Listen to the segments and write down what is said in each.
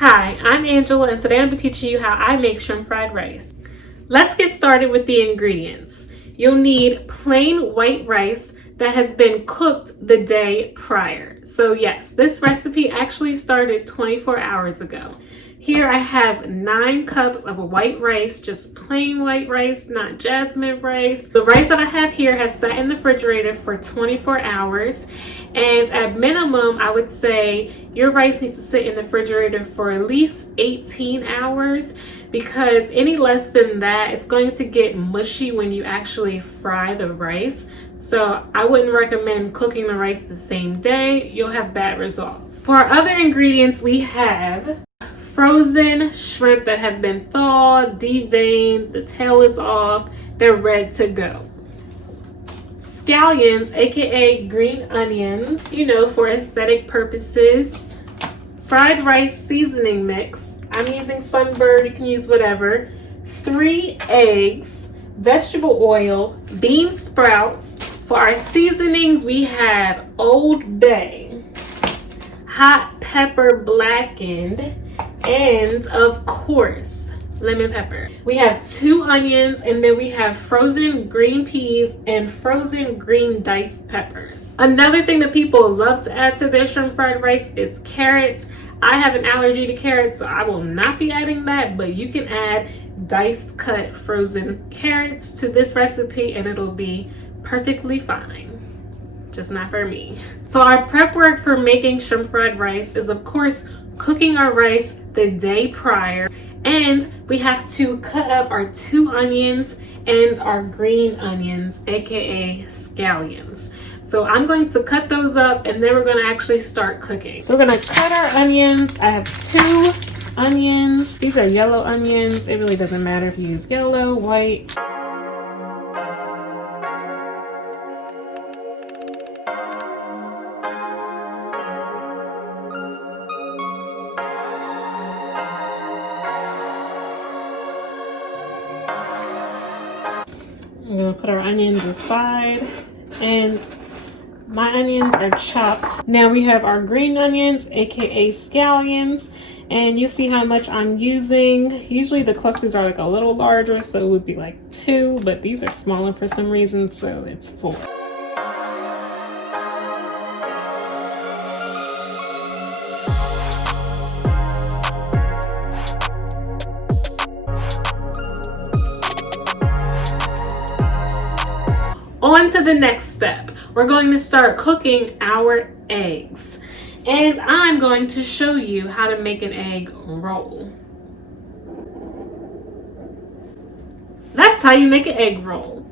Hi, I'm Angela, and today I'm going to be teaching you how I make shrimp fried rice. Let's get started with the ingredients. You'll need plain white rice that has been cooked the day prior. So yes, this recipe actually started 24 hours ago. Here I have 9 cups of white rice, just plain white rice, not jasmine rice. The rice that I have here has sat in the refrigerator for 24 hours. And at minimum, I would say your rice needs to sit in the refrigerator for at least 18 hours because any less than that, it's going to get mushy when you actually fry the rice. So I wouldn't recommend cooking the rice the same day. You'll have bad results. For our other ingredients, we have frozen shrimp that have been thawed, deveined, the tail is off, they're ready to go. Scallions, aka green onions, for aesthetic purposes. Fried rice seasoning mix. I'm using Sunbird, you can use whatever. 3 eggs, vegetable oil, bean sprouts. For our seasonings, we have Old Bay, hot pepper blackened, and of course, lemon pepper. We have 2 onions, and then we have frozen green peas and frozen green diced peppers. Another thing that people love to add to their shrimp fried rice is carrots. I have an allergy to carrots, so I will not be adding that, but you can add diced cut frozen carrots to this recipe and it'll be perfectly fine. Just not for me. So our prep work for making shrimp fried rice is, of course, cooking our rice the day prior. And we have to cut up our 2 onions and our green onions, aka scallions. So I'm going to cut those up and then we're going to actually start cooking. So we're going to cut our onions. I have 2 onions. These are yellow onions. It really doesn't matter if you use yellow, white. I'm gonna put our onions aside, and my onions are chopped. Now we have our green onions, aka scallions, and you see how much I'm using. Usually the clusters are like a little larger, so it would be like 2, but these are smaller for some reason, so it's 4. On to the next step. We're going to start cooking our eggs. And I'm going to show you how to make an egg roll. That's how you make an egg roll.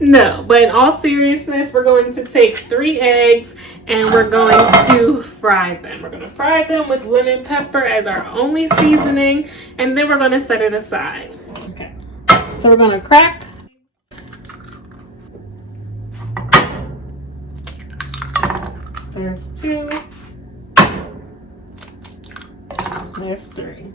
No, but in all seriousness, we're going to take 3 eggs and we're going to fry them. We're going to fry them with lemon pepper as our only seasoning, and then we're going to set it aside. Okay, so we're going to crack. There's 2. There's 3.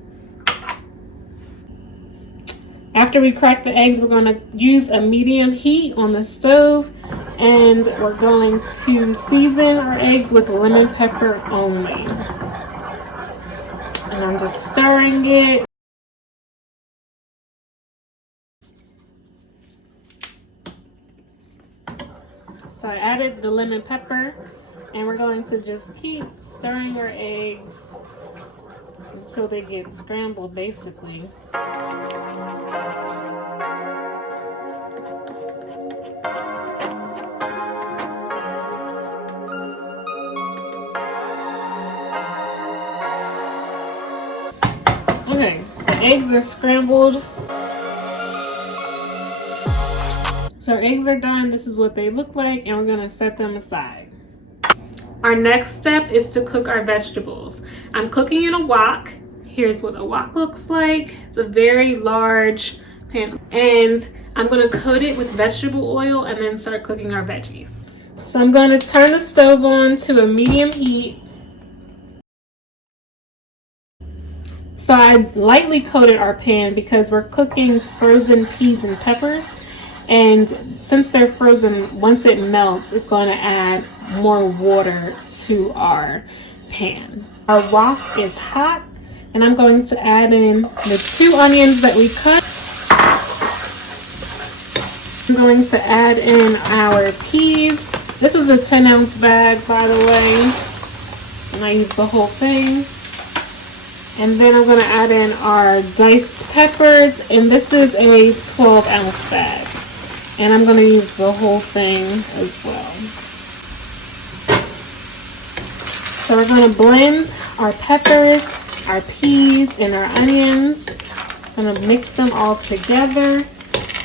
After we crack the eggs, we're going to use a medium heat on the stove, and we're going to season our eggs with lemon pepper only. And I'm just stirring it. So I added the lemon pepper. And we're going to just keep stirring our eggs until they get scrambled, basically. Okay, the eggs are scrambled. So our eggs are done. This is what they look like, and we're going to set them aside. Our next step is to cook our vegetables. I'm cooking in a wok. Here's what a wok looks like. It's a very large pan. And I'm gonna coat it with vegetable oil and then start cooking our veggies. So I'm gonna turn the stove on to a medium heat. So I lightly coated our pan because we're cooking frozen peas and peppers. And since they're frozen, once it melts, it's going to add more water to our pan. Our wok is hot, And I'm going to add in the 2 onions that we cut. I'm going to add in our peas. This is a 10-ounce bag, by the way, and I use the whole thing. And then I'm going to add in our diced peppers, and this is a 12-ounce bag. And I'm going to use the whole thing as well. So we're going to blend our peppers, our peas, and our onions. I'm going to mix them all together.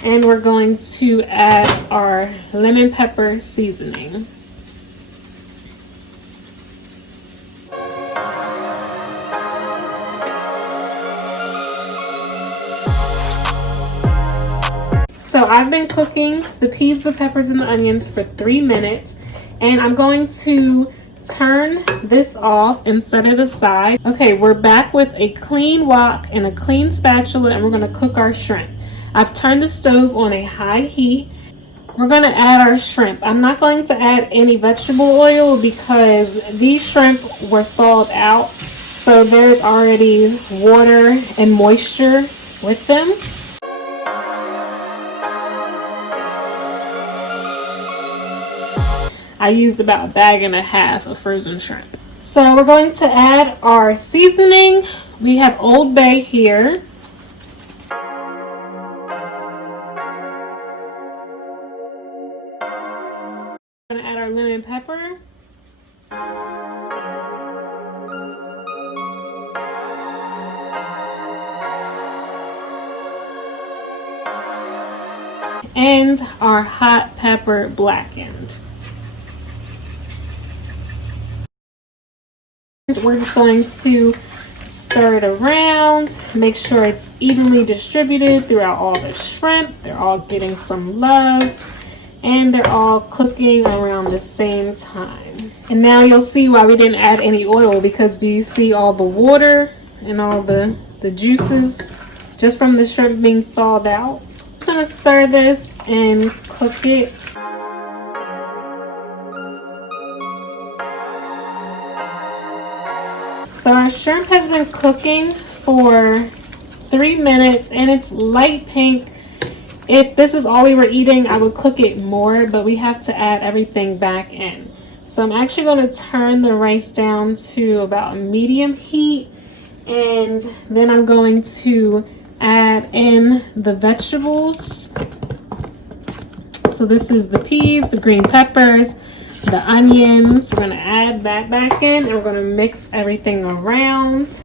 And we're going to add our lemon pepper seasoning. So I've been cooking the peas, the peppers, and the onions for 3 minutes. And I'm going to turn this off and set it aside. Okay, we're back with a clean wok and a clean spatula, and we're going to cook our shrimp. I've turned the stove on a high heat. We're going to add our shrimp. I'm not going to add any vegetable oil because these shrimp were thawed out. So there's already water and moisture with them. I used about 1.5 bags of frozen shrimp. So we're going to add our seasoning. We have Old Bay here. We're going to add our lemon pepper. And our hot pepper blackened. We're just going to stir it around, make sure it's evenly distributed throughout all the shrimp. They're all getting some love and they're all cooking around the same time. And now you'll see why we didn't add any oil, because do you see all the water and all the juices just from the shrimp being thawed out? I'm gonna stir this and cook it. So our shrimp has been cooking for 3 minutes and it's light pink. If this is all we were eating, I would cook it more, but we have to add everything back in. So I'm actually going to turn the rice down to about medium heat, and then I'm going to add in the vegetables. So this is the peas, the green peppers, the onions. We're going to add that back in, and we're going to mix everything around.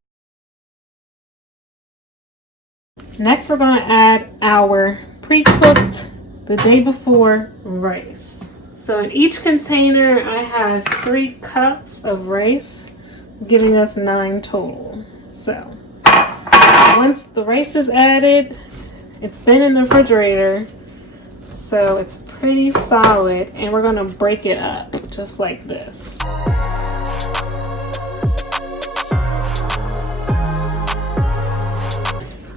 Next, we're going to add our pre-cooked the day before rice. So in each container, I have 3 cups of rice, giving us 9 total. So once the rice is added, it's been in the refrigerator, so it's pretty solid, and we're going to break it up just like this.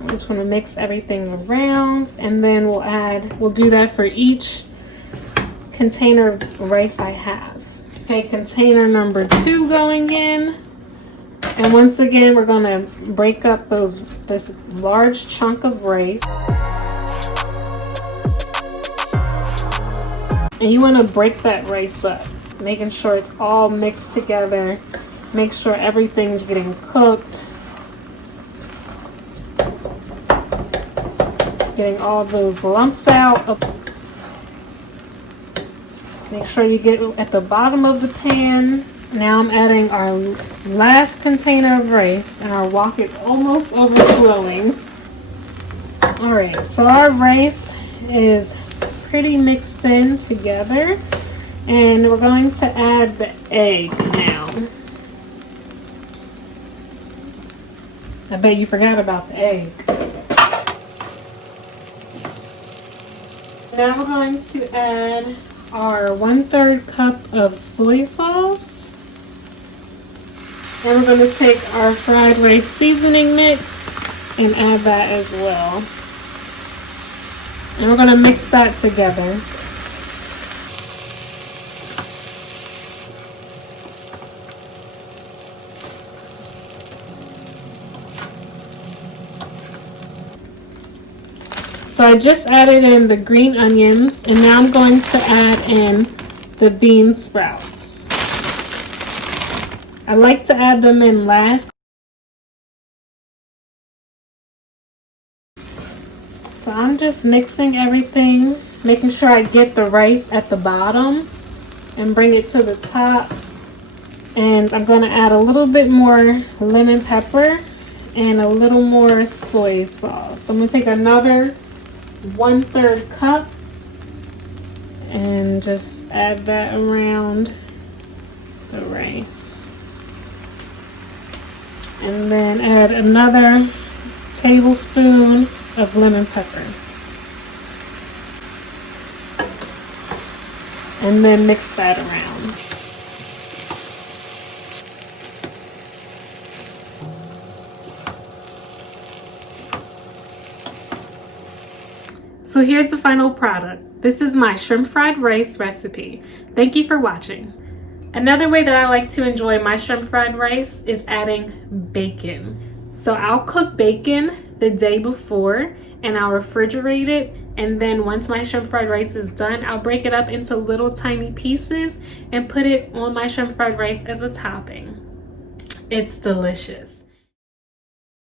I just want to mix everything around, and then we'll do that for each container of rice I have. Okay, container number 2 going in. And once again, we're going to break up this large chunk of rice. And you want to break that rice up, making sure it's all mixed together. Make sure everything's getting cooked. Getting all those lumps out. Make sure you get at the bottom of the pan. Now I'm adding our last container of rice, and our wok is almost overflowing. Alright, so our rice is pretty mixed in together, and we're going to add the egg now. I bet you forgot about the egg. Now we're going to add our 1/3 cup of soy sauce. And we're going to take our fried rice seasoning mix and add that as well. And we're going to mix that together. So I just added in the green onions, and now I'm going to add in the bean sprouts. I like to add them in last. So I'm just mixing everything, making sure I get the rice at the bottom and bring it to the top. And I'm going to add a little bit more lemon pepper and a little more soy sauce. So I'm going to take another 1/3 cup and just add that around the rice. And then add another tablespoon of lemon pepper. And then mix that around. So here's the final product. This is my shrimp fried rice recipe. Thank you for watching. Another way that I like to enjoy my shrimp fried rice is adding bacon. So I'll cook bacon the day before and I'll refrigerate it, and then once my shrimp fried rice is done, I'll break it up into little tiny pieces and put it on my shrimp fried rice as a topping. It's delicious.